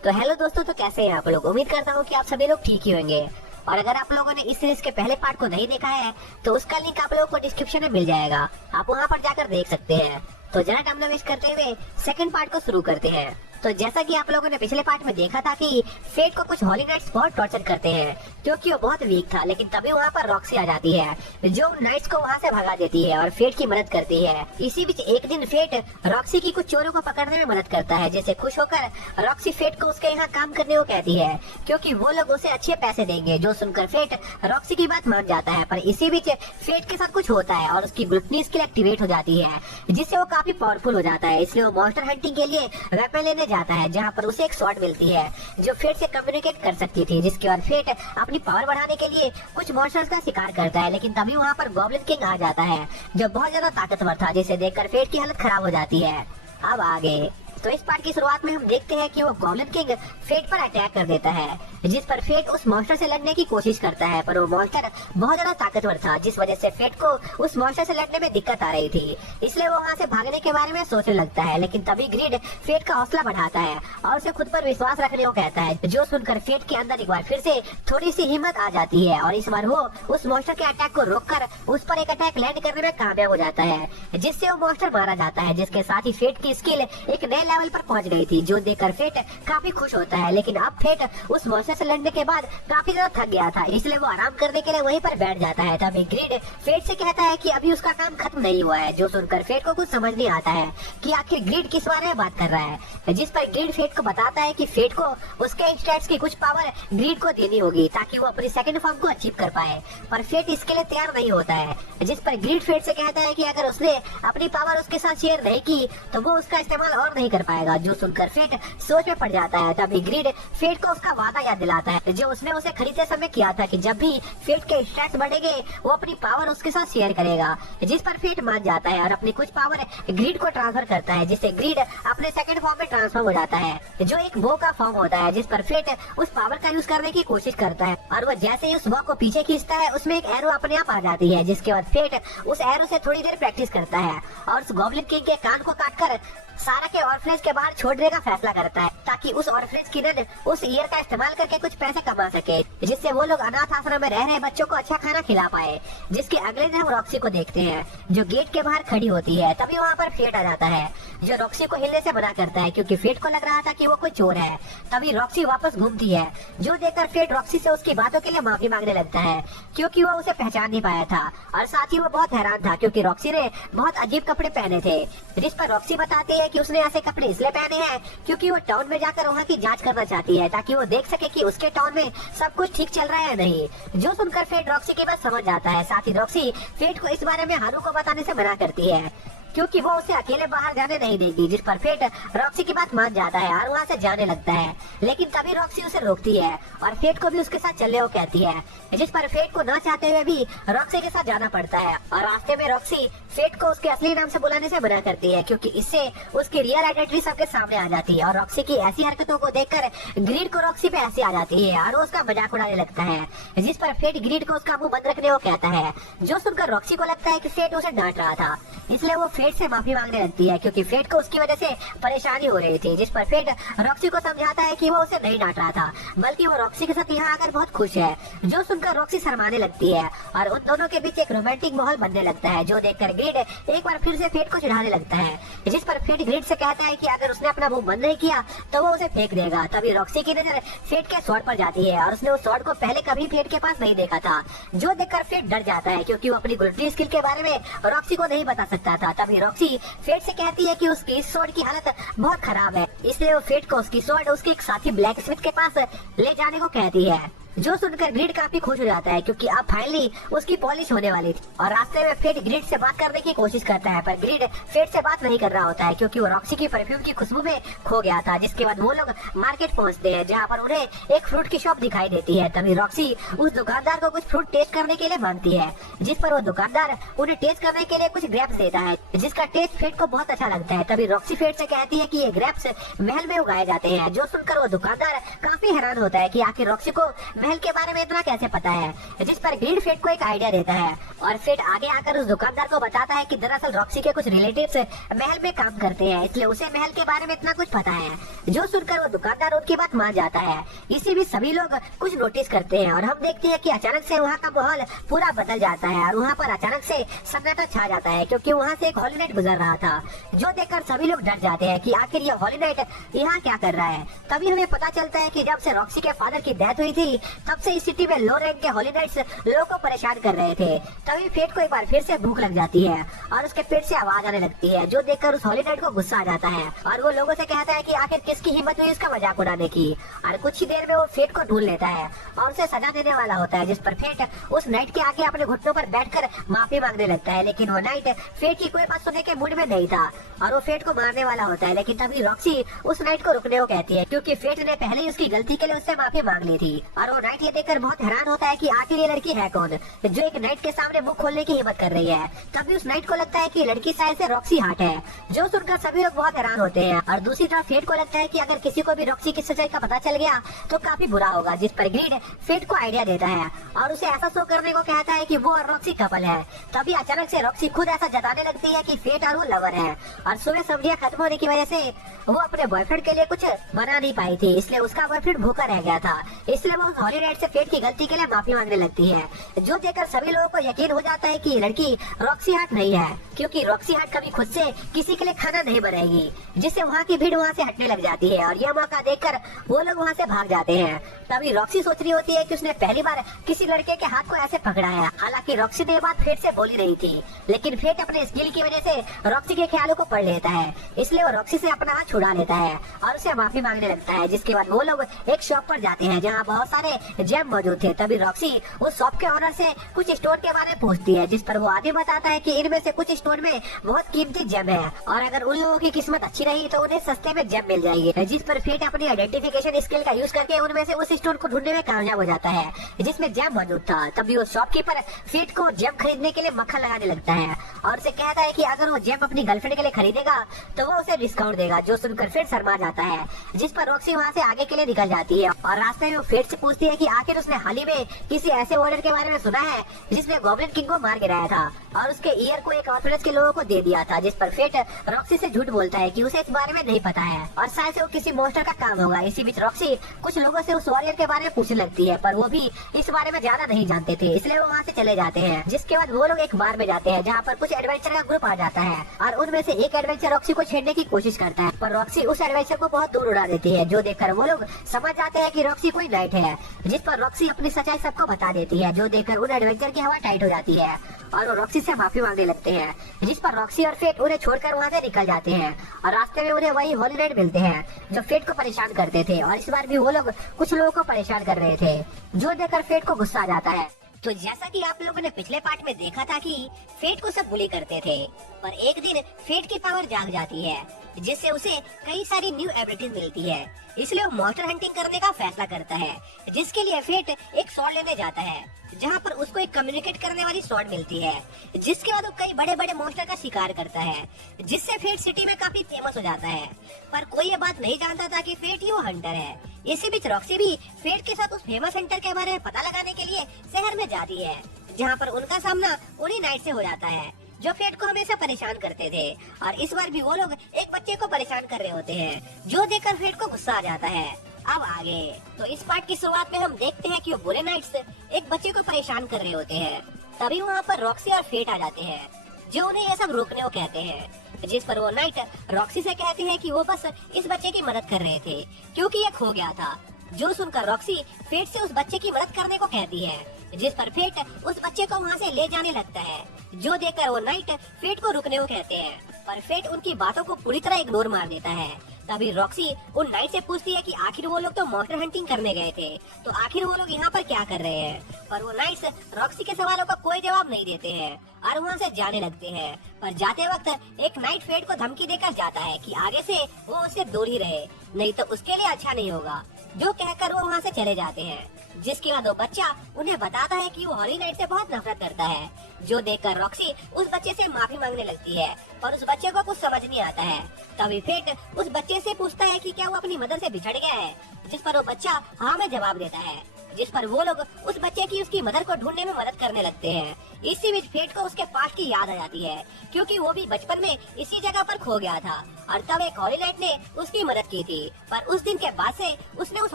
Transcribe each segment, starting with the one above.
तो हेलो दोस्तों, तो कैसे हैं आप लोग। उम्मीद करता हूँ कि आप सभी लोग ठीक ही होंगे। और अगर आप लोगों ने इस सीरीज के पहले पार्ट को नहीं देखा है तो उसका लिंक आप लोगों को डिस्क्रिप्शन में मिल जाएगा, आप वहाँ पर जाकर देख सकते हैं। तो जरा टाइम वेस्ट करते हुए सेकंड पार्ट को शुरू करते हैं। तो जैसा कि आप लोगों ने पिछले पार्ट में देखा था कि फेट को कुछ हॉली नाइट्स बहुत टॉर्चर करते हैं क्योंकि वो बहुत वीक था, लेकिन तभी वहाँ पर रॉक्सी आ जाती है जो उन नाइट्स को वहाँ से भगा देती है और फेट की मदद करती है। इसी बीच एक दिन फेट रॉक्सी की कुछ चोरों को पकड़ने में मदद करता है, जिससे खुश होकर रॉक्सी फेट को उसके यहाँ काम करने को कहती है क्योंकि वो लोग उसे अच्छे पैसे देंगे। जो सुनकर फेट रॉक्सी की बात मान जाता है, पर इसी बीच फेट के साथ कुछ होता है और उसकी ग्लूटनी स्किल एक्टिवेट हो जाती है, जिससे वो काफी पावरफुल हो जाता है। इसलिए वो मॉन्स्टर हंटिंग के लिए वेपन लेने जाता है, जहाँ पर उसे एक स्वॉर्ड मिलती है जो फेट से कम्युनिकेट कर सकती थी। जिसके बाद फेट अपनी पावर बढ़ाने के लिए कुछ मॉन्स्टर्स का शिकार करता है, लेकिन तभी वहाँ पर गॉब्लिन किंग आ जाता है जो बहुत ज्यादा ताकतवर था, जिसे देखकर फेट की हालत खराब हो जाती है। अब आगे तो इस पार्ट की शुरुआत में हम देखते हैं कि वो गॉब्लिन किंग फेट पर अटैक कर देता है, जिस पर फेट उस मॉन्स्टर से लड़ने की कोशिश करता है, पर वो मॉन्स्टर बहुत ज्यादा ताकतवर था, जिस वजह से फेट को उस मॉन्स्टर से लड़ने में दिक्कत आ रही थी। इसलिए वो वहाँ से भागने के बारे में सोचने लगता है, लेकिन तभी ग्रीड फेट का हौसला बढ़ाता है और उसे खुद पर विश्वास रखने को कहता है, जो सुनकर फेट के अंदर एक बार फिर से थोड़ी सी हिम्मत आ जाती है और इस बार वो उस मॉन्स्टर के अटैक को रोककर उस पर एक अटैक लैंड करने में कामयाब हो जाता है, जिससे वो मॉन्स्टर मारा जाता है। जिसके साथ ही फेट की स्किल एक नए लेवल पर पहुंच गई थी, जो देखकर फेट काफी खुश होता है। लेकिन अब फेट उस मॉन्स्टर से लड़ने के बाद काफी ज्यादा थक गया था, इसलिए वो आराम करने के लिए वहीं पर बैठ जाता है। तभी ग्रीड फेट से कहता है कि अभी उसका काम खत्म नहीं हुआ है, जो सुनकर फेट को कुछ समझ नहीं आता है कि आखिर ग्रीड किस बारे में बात कर रहा है। जिस पर ग्रीड फेट को बताता है कि फेट को उसके इंस्टेंट्स की कुछ पावर ग्रीड को देनी होगी ताकि वो अपनी सेकंड फॉर्म को अचीव कर पाए, पर फेट इसके लिए तैयार नहीं होता है। जिस पर ग्रीड फेट से कहता है कि अगर उसने अपनी पावर उसके साथ शेयर नहीं की तो वो उसका इस्तेमाल और नहीं कर पाएगा, जो सुनकर फेट सोच में पड़ जाता है। तभी ग्रीड फेट को उसका वादा याद दिलाता है जो उसने उसे खरीदते समय किया था कि जब भी फेट के स्टैट्स बढ़ेंगे वो अपनी पावर उसके साथ शेयर करेगा, जिस पर फेट मान जाता है और अपनी कुछ पावर ग्रीड को ट्रांसफर करता है, जिससे ग्रीड अपने सेकंड फॉर्म में ट्रांसफॉर्म हो जाता है, जो एक बो का फॉर्म होता है। जिस पर फेट उस पावर का यूज करने की कोशिश करता है और वो जैसे ही उस बो को पीछे खींचता है उसमें एक एरो अपने आप आ जाती है। जिसके बाद फेट उस एरो से थोड़ी देर प्रैक्टिस करता है और उस गॉब्लिन किंग के कान को काटकर सारा के ऑर्फनेज के बाहर छोड़ने का फैसला करता है ताकि उस ऑर्फनेज की नन उस ईयर का इस्तेमाल करके कुछ पैसे कमा सके, जिससे वो लोग अनाथ आश्रम में रह रहे बच्चों को अच्छा खाना खिला पाए। जिसके अगले दिन हम रॉक्सी को देखते हैं जो गेट के बाहर खड़ी होती है। तभी वहाँ पर फेट आ जाता है जो रॉक्सी को हिलने से मना करता है क्योंकि फेट को लग रहा था कि वो कोई चोर है। तभी रॉक्सी वापस घूमती है, जो देखकर फेट रॉक्सी से उसकी बातों के लिए माफी मांगने लगता है क्योंकि वो उसे पहचान नहीं पाया था और साथ ही वो बहुत हैरान था क्योंकि रॉक्सी ने बहुत अजीब कपड़े पहने थे। जिस पर रॉक्सी बताती है कि उसने ऐसे कपड़े इसलिए पहने हैं क्योंकि वो टाउन में जाकर वहाँ की जांच करना चाहती है ताकि वो देख सके कि उसके टाउन में सब कुछ ठीक चल रहा है या नहीं। जो सुनकर फेट रॉक्सी की बात समझ जाता है। साथ ही रॉक्सी फेट को इस बारे में हारू को बताने से मना करती है क्योंकि वो उसे अकेले बाहर जाने नहीं देगी। जिस पर फेट रॉक्सी की बात मान जाता है और वहाँ से जाने लगता है, लेकिन तभी रॉक्सी उसे रोकती है और फेट को भी उसके साथ चलने को कहती है। जिस पर फेट को न चाहते हुए भी रॉक्सी के साथ जाना पड़ता है और रास्ते में रॉक्सी फेट को उसके असली नाम से बुलाने से मना करती है क्योंकि इससे उसकी रियल आइडेंटिटी सबके सामने आ जाती है। और रॉक्सी की ऐसी हरकतों को देखकर ग्रीड को रॉक्सी पे हंसी आ जाती है और वो उसका मजाक उड़ाने लगता है। जिस पर फेट ग्रीड को उसका मुंह बंद रखने को कहता है, जो सुनकर रॉक्सी को लगता है कि फेट उसे डांट रहा था, इसलिए वो फेट से माफी मांगने लगती है क्योंकि फेट को उसकी वजह से परेशानी हो रही थी। जिस पर फेट रॉक्सी को समझाता है कि वो उसे नहीं डांट रहा था बल्कि वो रॉक्सी के साथ यहाँ आकर बहुत खुश है। जो सुनकर रॉक्सी शर्माने लगती है और उन दोनों के बीच एक रोमांटिक माहौल बनने लगता है, जो देखकर ग्रीड एक बार फिर से फेट को चिढ़ाने लगता है। जिस पर फेट ग्रीड से कहता है कि अगर उसने अपना मुंह बंद नहीं किया तो वो उसे फेंक देगा। तभी रॉक्सी की नजर फेट के स्वॉर्ड पर जाती है और उसने उस स्वॉर्ड को पहले कभी फेट के पास नहीं देखा था, जो देखकर फेट डर जाता है क्योंकि वो अपनी गुलटी स्किल के बारे में रॉक्सी को नहीं बता सकता था। तभी रॉक्सी फेट से कहती है कि उसकी इस स्वॉर्ड की हालत बहुत खराब है, इसलिए वो फेट को उसकी स्वॉर्ड उसके एक साथी ब्लैक स्मिथ के पास ले जाने को कहती है। जो सुनकर ग्रीड काफी खुश हो जाता है क्योंकि अब फाइनली उसकी पॉलिश होने वाली थी और रास्ते में फेट ग्रीड से बात करने की कोशिश करता है, पर ग्रीड फेट से बात नहीं कर रहा होता है क्योंकि वो रॉक्सी की परफ्यूम की खुशबू में खो गया था। जिसके बाद वो लोग मार्केट पहुंचते हैं जहां पर उन्हें एक फ्रूट की शॉप दिखाई देती है। तभी रॉक्सी उस दुकानदार को कुछ फ्रूट टेस्ट करने के लिए मांगती है, जिस पर वो दुकानदार उन्हें टेस्ट करने के लिए कुछ ग्रेप्स देता है जिसका टेस्ट फेट को बहुत अच्छा लगता है। तभी रॉक्सी फेट से कहती है कि ये ग्रेप्स महल में उगाए जाते हैं। जो सुनकर वो दुकानदार काफी हैरान होता है कि आखिर रॉक्सी को महल महल के बारे में इतना कैसे पता है, जिस पर ग्रीड फेट को एक आइडिया देता है और फेट आगे आकर उस दुकानदार को बताता है कि दरअसल रॉक्सी के कुछ रिलेटिव्स महल में काम करते हैं, इसलिए उसे महल के बारे में इतना कुछ पता है। जो सुनकर वो दुकानदार उनकी बात मान जाता है। इसी बीच सभी लोग कुछ नोटिस करते हैं और हम देखते हैं कि अचानक से वहाँ का माहौल पूरा बदल जाता है और वहाँ पर अचानक से सन्नाटा छा जाता है, क्योंकि वहाँ से एक हॉली नाइट गुजर रहा था, जो देखकर सभी लोग डर जाते हैं कि आखिर ये हॉली नाइट यहाँ क्या कर रहा है। तभी हमें पता चलता है कि जब से रॉक्सी के फादर की डेथ हुई थी, तब से इस सिटी में लो रैंक के हॉली नाइट्स लोगों को परेशान कर रहे थे। तभी फेट को एक बार फिर से भूख लग जाती है और उसके पेट से आवाज आने लगती है, जो देखकर उस हॉली नाइट को गुस्सा आ जाता है और वो लोगों से कहता है कि आखिर किसकी हिम्मत हुई इसका मजाक उड़ाने की। और कुछ ही देर में वो फेट को ढूंढ लेता है और उसे सजा देने वाला होता है, जिस पर फेट उस नाइट के आगे अपने घुटनों पर बैठकर माफी मांगने लगता है। लेकिन वो नाइट फेट की कोई बात सुनने के मूड में नहीं था और वो फेट को मारने वाला होता है। लेकिन तभी रॉक्सी उस नाइट को रुकने को कहती है, क्योंकि फेट ने पहले ही उसकी गलती के लिए उससे माफी मांग ली थी। और वो नाइट ये देखकर बहुत हैरान होता है कि आखिर ये लड़की है कौन, जो एक नाइट के सामने मुंह खोलने की हिम्मत कर रही है। तभी उस नाइट को लगता है कि लड़की शायद से रॉक्सी हार्ट है, जो सुनकर सभी लोग बहुत हैरान होते हैं। और दूसरी तरफ फेट को लगता है कि अगर किसी को भी रॉक्सी की सच्चाई का पता चल गया तो काफी बुरा होगा, जिस पर ग्रीड फेट को आइडिया देता है और उसे ऐसा शो करने को कहता है कि वो और रॉक्सी कपल है। तभी अचानक से रॉक्सी खुद ऐसा जताने लगती है कि फेट और वो लवर है और सुबह सब्जियां खत्म होने की वजह से वो अपने बॉयफ्रेंड के लिए कुछ बना नहीं पाई थी, इसलिए उसका बॉयफ्रेंड भूखा रह गया था। इसलिए वो हॉली नाइट से फेट की गलती के लिए माफी मांगने लगती है, जो देखकर सभी लोगों को यकीन हो जाता है कि लड़की रॉक्सी हार्ट नहीं है, क्योंकि रॉक्सी हार्ट कभी खुद से किसी के लिए खाना नहीं बनाएगी, जिससे वहाँ की भीड़ वहाँ से हटने लग जाती है और यह मौका देखकर वो लोग वहाँ से भाग जाते हैं। तभी रॉक्सी सोच रही होती है कि उसने पहली बार किसी लड़के के हाथ को ऐसे पकड़ा है। हालांकि रॉक्सी ने ये बात फेट से बोली नहीं थी, लेकिन फेट अपने स्किल की वजह से रॉक्सी के ख्यालों को पढ़ लेता है, इसलिए वो रॉक्सी से अपना हाथ छुड़ा लेता है और उसे माफी मांगने लगता है। जिसके बाद वो लोग एक शॉप पर जाते हैं जहाँ बहुत सारे जेम मौजूद थे। तभी रॉक्सी उस शॉप के ऑनर से कुछ स्टोन के बारे में पूछती है, जिस पर वो आगे बताता है कि इनमें से कुछ स्टोन में बहुत कीमती जेम है और अगर उन लोगों की किस्मत अच्छी रही तो उन्हें सस्ते में जेम मिल जाएगी। जिस पर फेट अपनी आइडेंटिफिकेशन स्किल का यूज करके उनमें से उस स्टोन को ढूंढने में कामयाब हो जाता है जिसमें जेम मौजूद था। तभी वो शॉपकीपर फेट को जेम खरीदने के लिए मक्खन लगाने लगता है और उसे कहता है कि अगर वो जेम अपनी गर्लफ्रेंड के लिए खरीदेगा तो वो उसे डिस्काउंट देगा, जो सुनकर फेट शर्मा जाता है। जिस पर रॉक्सी वहाँ से आगे के लिए निकल जाती है और रास्ते में वो फेट से पूछती है कि आखिर उसने हाल ही में किसी ऐसे ऑर्डर के बारे में सुना है जिसने गॉब्लिन किंग को मार गिराया था और उसके ईयर को एक ऑर्फनेज के लोगों को दे दिया था। जिस पर फेट रॉक्सी से झूठ बोलता है कि उसे इस बारे में नहीं पता है और शायद से वो किसी मॉन्स्टर का काम होगा। इसी बीच रॉक्सी कुछ लोगों से उस वॉरियर के बारे में पूछने लगती है, पर वो भी इस बारे में ज्यादा नहीं जानते थे, इसलिए वो वहाँ से चले जाते हैं। जिसके बाद वो लोग एक बार में जाते हैं जहाँ पर कुछ एडवेंचर का ग्रुप आ जाता है और उनमें से एक एडवेंचर रॉक्सी को छेड़ने की कोशिश करता है, पर रॉक्सी उस एडवेंचर को बहुत दूर उड़ा देती है, जो देखकर वो लोग समझ जाते हैं कि रॉक्सी कोई नाइट है। जिस पर रॉक्सी अपनी सच्चाई सबको बता देती है, जो देखकर उन एडवेंचर की हवा टाइट हो जाती है और वो रॉक्सी से माफी मांगने लगते हैं। जिस पर रॉक्सी और फेट उन्हें छोड़कर वहाँ से निकल जाते हैं और रास्ते में उन्हें वही हॉली नाइट मिलते हैं जो फेट को परेशान करते थे और इस बार भी वो लोग कुछ लोगों को परेशान कर रहे थे, जो देखकर फेट को गुस्सा आ जाता है। तो जैसा कि आप लोगों ने पिछले पार्ट में देखा था कि फेट को सब बुली करते थे, पर एक दिन फेट की पावर जाग जाती है जिससे उसे कई सारी न्यू एबिलिटीज मिलती है, इसलिए वो मॉन्स्टर हंटिंग करने का फैसला करता है, जिसके लिए फेट एक स्वॉर्ड लेने जाता है जहाँ पर उसको एक कम्युनिकेट करने वाली स्वॉर्ड मिलती है, जिसके बाद वो कई बड़े बड़े मॉन्स्टर का शिकार करता है, जिससे फेट सिटी में काफी फेमस हो जाता है। पर कोई ये बात नहीं जानता था कि फेट ही वो हंटर है। इसी बीच रॉक्सी भी फेट के साथ उस फेमस हंटर के बारे में पता लगाने के लिए शहर में जाती है, जहाँ पर उनका सामना उन्हीं नाइट से हो जाता है जो फेट को हमेशा परेशान करते थे। और इस बार भी वो लोग एक बच्चे को परेशान कर रहे होते हैं, जो देखकर फेट को गुस्सा आ जाता है। अब आगे तो इस पार्ट की शुरुआत में हम देखते हैं कि वो बुरे नाइट्स एक बच्चे को परेशान कर रहे होते हैं। तभी वहाँ पर रॉक्सी और फेट आ जाते हैं, जो उन्हें ये सब रोकने को कहते हैं। जिस पर वो नाइट रॉक्सी से कहती है कि वो बस इस बच्चे की मदद कर रहे थे क्योंकि ये खो गया था, जो सुनकर रॉक्सी फेट से उस बच्चे की मदद करने को कहती है। जिस पर फेट उस बच्चे को वहाँ से ले जाने लगता है, जो देखकर वो नाइट फेट को रुकने को कहते हैं, पर फेट उनकी बातों को पूरी तरह इग्नोर मार देता है। तभी रॉक्सी उन नाइट से पूछती है कि आखिर वो लोग तो मॉन्स्टर हंटिंग करने गए थे, तो आखिर वो लोग यहाँ पर क्या कर रहे हैं। पर वो नाइट्स रॉक्सी के सवालों का कोई जवाब नहीं देते हैं और वहाँ से जाने लगते हैं। पर जाते वक्त एक नाइट फेट को धमकी देकर जाता है कि आगे से वो उससे दूर ही रहे, नहीं तो उसके लिए अच्छा नहीं होगा, जो कहकर वो वहाँ से चले जाते हैं। जिसके बाद वो बच्चा उन्हें बताता है कि वो हॉली नाइट से बहुत नफरत करता है, जो देखकर रॉक्सी उस बच्चे से माफी मांगने लगती है, पर उस बच्चे को कुछ समझ नहीं आता है। तभी फेट उस बच्चे से पूछता है कि क्या वो अपनी मदर से बिछड़ गया है, जिस पर वो बच्चा हाँ में जवाब देता है। जिस पर वो लोग उस बच्चे की उसकी मदर को ढूंढने में मदद करने लगते हैं। इसी बीच फेट को उसके पास्ट की याद आ जाती है, क्योंकि वो भी बचपन में इसी जगह पर खो गया था और तब एक हॉली नाइट ने उसकी मदद की थी। पर उस दिन के बाद से उसने उस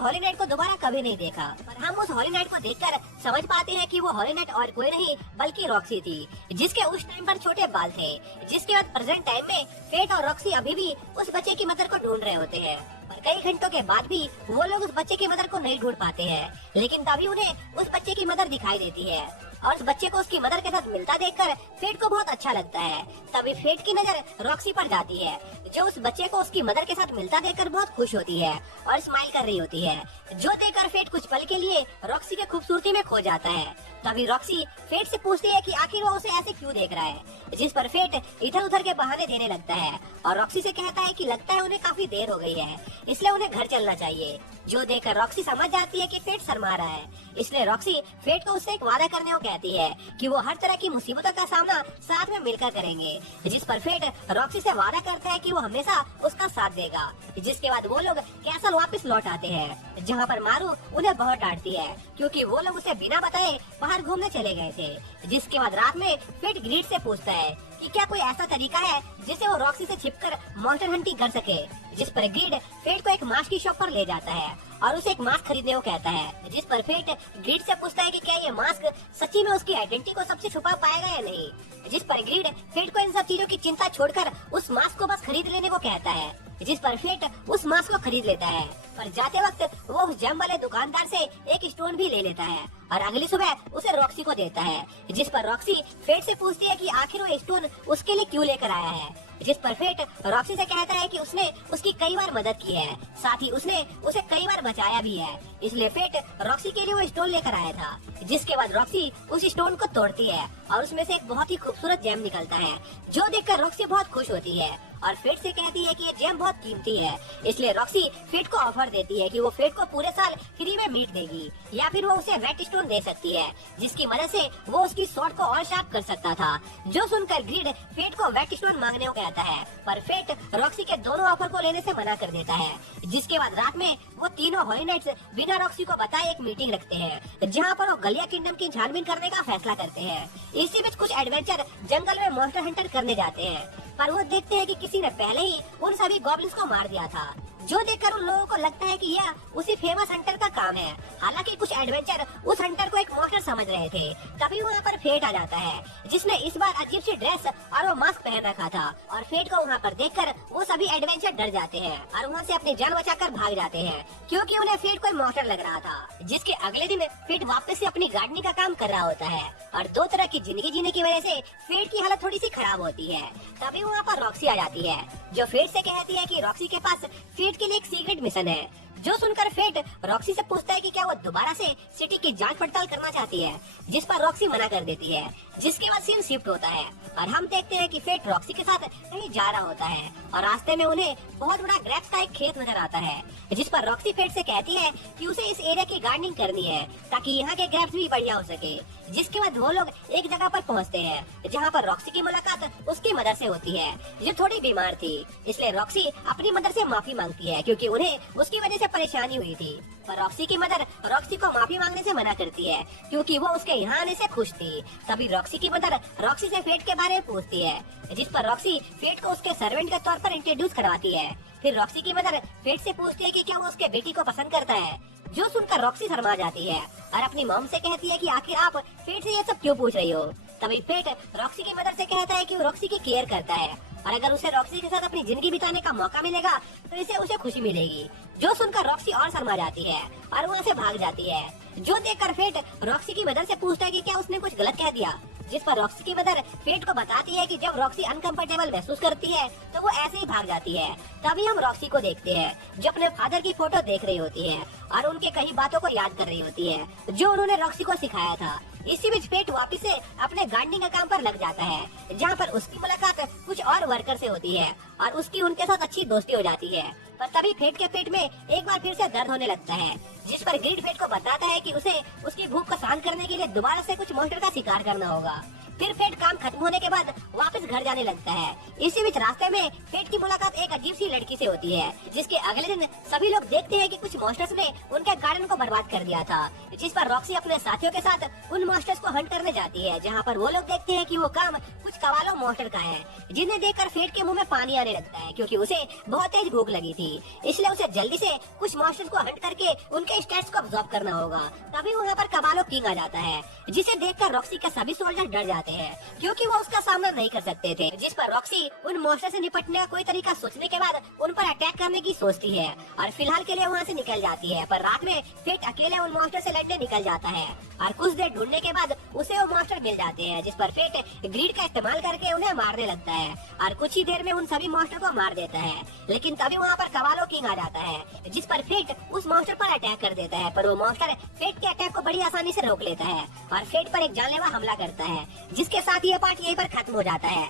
हॉली नाइट को दोबारा कभी नहीं देखा। पर हम उस हॉली नाइट को देखकर समझ पाते हैं कि वो हॉली नाइट और कोई नहीं बल्कि रॉक्सी थी, जिसके उस टाइम पर छोटे बाल थे। जिसके बाद प्रेजेंट टाइम में फेट और रॉक्सी अभी भी उस बच्चे की मदर को ढूंढ रहे होते हैं। पर कई घंटों के बाद भी वो लोग उस बच्चे की मदर को नहीं ढूंढ पाते हैं, लेकिन तभी उन्हें उस बच्चे की मदर दिखाई देती है और उस बच्चे को उसकी मदर के साथ मिलता देखकर फेट को बहुत अच्छा लगता है। तभी फेट की नजर रॉक्सी पर जाती है, जो उस बच्चे को उसकी मदर के साथ मिलता देखकर बहुत खुश होती है और स्माइल कर रही होती है, जो देखकर फेट कुछ पल के लिए रॉक्सी के खूबसूरती में खो जाता है। तभी रॉक्सी फेट से पूछती है कि आखिर वो उसे ऐसे क्यों देख रहा है, जिस पर फेट इधर उधर के बहाने देने लगता है और रॉक्सी से कहता है कि लगता है उन्हें काफी देर हो गई है, इसलिए उन्हें घर चलना चाहिए। जो देखकर रॉक्सी समझ जाती है कि फेट शर्मा रहा है, इसलिए रॉक्सी फेट को उससे एक वादा करने को कहती है कि वो हर तरह की मुसीबतों का सामना साथ में मिलकर करेंगे। जिस पर फेट रॉक्सी से वादा करता है कि वो हमेशा उसका साथ देगा। जिसके बाद वो लोग कैसल वापस लौट आते हैं, जहाँ पर मारू उन्हें बहुत डांटती है, क्योंकि वो लोग उसे बिना बताए बाहर घूमने चले गए थे। जिसके बाद रात में फेट ग्रीड से पूछता है कि क्या कोई ऐसा तरीका है जिससे वो रॉक्सी से छिपकर मॉन्स्टर हंटिंग कर सके। जिस पर ग्रीड फेट को एक मास्क की शॉप पर ले जाता है और उसे एक मास्क खरीदने को कहता है। जिस पर फेट ग्रीड से पूछता है कि क्या ये मास्क सच्ची में उसकी आइडेंटिटी को सबसे छुपा पाएगा या नहीं। जिस पर ग्रीड फेट को इन सब चीजों की चिंता छोड़कर उस मास्क को बस खरीद लेने को कहता है। जिस पर फेट उस मास्क को खरीद लेता है, पर जाते वक्त वो उस जेम वाले दुकानदार से एक स्टोन भी ले लेता है और अगली सुबह उसे रॉक्सी को देता है। जिस पर रॉक्सी फेट से पूछती है कि आखिर वो स्टोन उसके लिए क्यों लेकर आया है। जिस पर फेट रॉक्सी से कहता है कि उसने उसकी कई बार मदद की है, साथ ही उसने उसे कई बार बचाया भी है, इसलिए फेट रॉक्सी के लिए वो स्टोन लेकर आया था। जिसके बाद रॉक्सी उस स्टोन को तोड़ती है और उसमें से एक बहुत ही खूबसूरत जेम निकलता है, जो देखकर रॉक्सी बहुत खुश होती है और फेट से कहती है कि ये जेम बहुत कीमती है। इसलिए रॉक्सी फेट को ऑफर देती है कि वो फेट को पूरे साल फ्री में मीट देगी या फिर वो उसे वेट स्टोन दे सकती है, जिसकी मदद से वो उसकी स्वॉर्ड को और शार्प कर सकता था। जो सुनकर ग्रीड फेट को वेट स्टोन मांगने को कहता है, पर फेट रॉक्सी के दोनों ऑफर को लेने से मना कर देता है। जिसके बाद रात में वो तीनों हॉली नाइट्स बिना रॉक्सी को बताए एक मीटिंग रखते हैं, जहाँ पर वो गलिया किंगडम की छानबीन करने का फैसला करते हैं। इसी बीच कुछ एडवेंचर जंगल में मॉन्स्टर हंटर करने जाते हैं, पर वो देखते हैं कि किसी ने पहले ही उन सभी गॉब्लिन्स को मार दिया था, जो देखकर उन लोगों को लगता है कि यह उसी फेमस हंटर का काम है। हालांकि कुछ एडवेंचर उस हंटर को एक मॉन्स्टर समझ रहे थे। तभी वहाँ पर फेट आ जाता है, जिसने इस बार अजीब सी ड्रेस और वो मास्क पहन रखा था, और फेट को वहाँ पर देखकर वो सभी एडवेंचर डर जाते हैं और वहाँ से अपनी जान बचाकर भाग जाते हैं, क्योंकि उन्हें फेट कोई मॉन्स्टर लग रहा था। जिसके अगले दिन फेट वापस से अपनी गार्डनिंग का काम कर रहा होता है और दो तरह की जिंदगी जीने की वजह से फेट की हालत थोड़ी सी खराब होती है। तभी वहाँ पर रॉक्सी आ जाती है, जो फेट से कहती है कि रॉक्सी के पास फेट के लिए एक सीक्रेट मिशन है। जो सुनकर फेट रॉक्सी से पूछता है कि क्या वो दोबारा से सिटी की जांच पड़ताल करना चाहती है, जिस पर रॉक्सी मना कर देती है। जिसके बाद सीन शिफ्ट होता है और हम देखते हैं कि फेट रॉक्सी के साथ कहीं जा रहा होता है और रास्ते में उन्हें बहुत बड़ा ग्रेप्स का एक खेत नजर आता है, जिस पर रॉक्सी फेट से कहती है कि उसे इस एरिया की गार्डनिंग करनी है ताकि यहाँ के ग्रेप्स भी बढ़िया हो सके। जिसके बाद वो लोग एक जगह पर पहुँचते हैं, जहाँ पर रॉक्सी की मुलाकात उसकी मदर से होती है, जो थोड़ी बीमार थी। इसलिए रॉक्सी अपनी मदर से माफी मांगती है, क्योंकि उन्हें उसकी वजह से परेशानी हुई थी। पर रॉक्सी की मदर रॉक्सी को माफी मांगने से मना करती है, क्योंकि वो उसके यहाँ आने से खुश थी। तभी रॉक्सी की मदर रॉक्सी से फेट के बारे में पूछती है, जिस पर रॉक्सी फेट को उसके सर्वेंट के तौर पर इंट्रोड्यूस करवाती है। फिर रॉक्सी की मदर फेट से पूछती है कि क्या वो उसके बेटी को पसंद करता है। जो सुनकर रॉक्सी शर्मा जाती है और अपनी मॉम से कहती है कि आखिर आप फेट से ये सब क्यों पूछ रही हो। तभी फेट रॉक्सी की मदर से कहता है कि वो रॉक्सी की केयर करता है और अगर उसे रॉक्सी के साथ अपनी जिंदगी बिताने का मौका मिलेगा तो इसे उसे खुशी मिलेगी। जो सुनकर रॉक्सी और शर्मा जाती है और वहाँ से भाग जाती है। जो देखकर फेट रॉक्सी की मदर से पूछता है कि क्या उसने कुछ गलत कह दिया, जिस पर रॉक्सी की मदर फेट को बताती है कि जब रॉक्सी अनकंफर्टेबल महसूस करती है तो वो ऐसे ही भाग जाती है। तभी हम रॉक्सी को देखते हैं, जो अपने फादर की फोटो देख रही होती है और उनके कई बातों को याद कर रही होती है, जो उन्होंने रॉक्सी को सिखाया था। इसी बीच फेट वापिस से अपने गार्डनिंग का काम पर लग जाता है, जहाँ पर उसकी मुलाकात कुछ और वर्कर से होती है और उसकी उनके साथ अच्छी दोस्ती हो जाती है। पर तभी फेट के पेट में एक बार फिर से दर्द होने लगता है, जिस पर ग्रीड फेट को बताता है कि उसे उसकी भूख को शांत करने के लिए दोबारा से कुछ मॉन्स्टर का शिकार करना होगा। फिर फेट काम खत्म होने के बाद वापस घर जाने लगता है। इसी बीच रास्ते में फेट की मुलाकात एक अजीब सी लड़की से होती है, जिसके अगले दिन सभी लोग देखते हैं कि कुछ मॉन्स्टर्स ने उनके गार्डन को बर्बाद कर दिया था। जिस पर रॉक्सी अपने साथियों के साथ उन मॉन्स्टर्स को हंट करने जाती है, जहाँ पर वो लोग देखते हैं कि वो काम कुछ कवालो मॉन्स्टर का है, जिन्हें देखकर फेट के मुंह में पानी आने लगता है, क्योंकि उसे बहुत तेज भूख लगी थी। इसलिए उसे जल्दी से कुछ मॉन्स्टर्स को हंट करके उनके स्टैट्स को अब्सॉर्ब करना होगा। तभी वहाँ पर कबालो किंग आ जाता है, जिसे देखकर रॉक्सी के सभी सोल्जर डर जाते हैं, क्योंकि वो उसका सामना नहीं कर सकते थे। जिस पर रॉक्सी उन मॉन्स्टर से निपटने का कोई तरीका सोचने के बाद उन पर अटैक करने की सोचती है और फिलहाल के लिए वहाँ से निकल जाती है। पर रात में फेट अकेले उन मॉन्स्टर से लड़ने निकल जाता है और कुछ देर ढूंढने के बाद उसे वो मॉन्स्टर मिल जाते हैं, जिस पर फेट ग्रीड का इस्तेमाल करके उन्हें मारने लगता है और कुछ ही देर में उन सभी मॉन्स्टर को मार देता है। लेकिन तभी वहाँ पर कवालो किंग आ जाता है, जिस पर फेट उस मॉन्स्टर पर अटैक कर देता है, पर वो मॉन्स्टर फेट के अटैक को बड़ी आसानी से रोक लेता है और फेट पर एक जानलेवा हमला करता है, जिसके साथ ये पार्ट यहीं पर खत्म हो जाता है।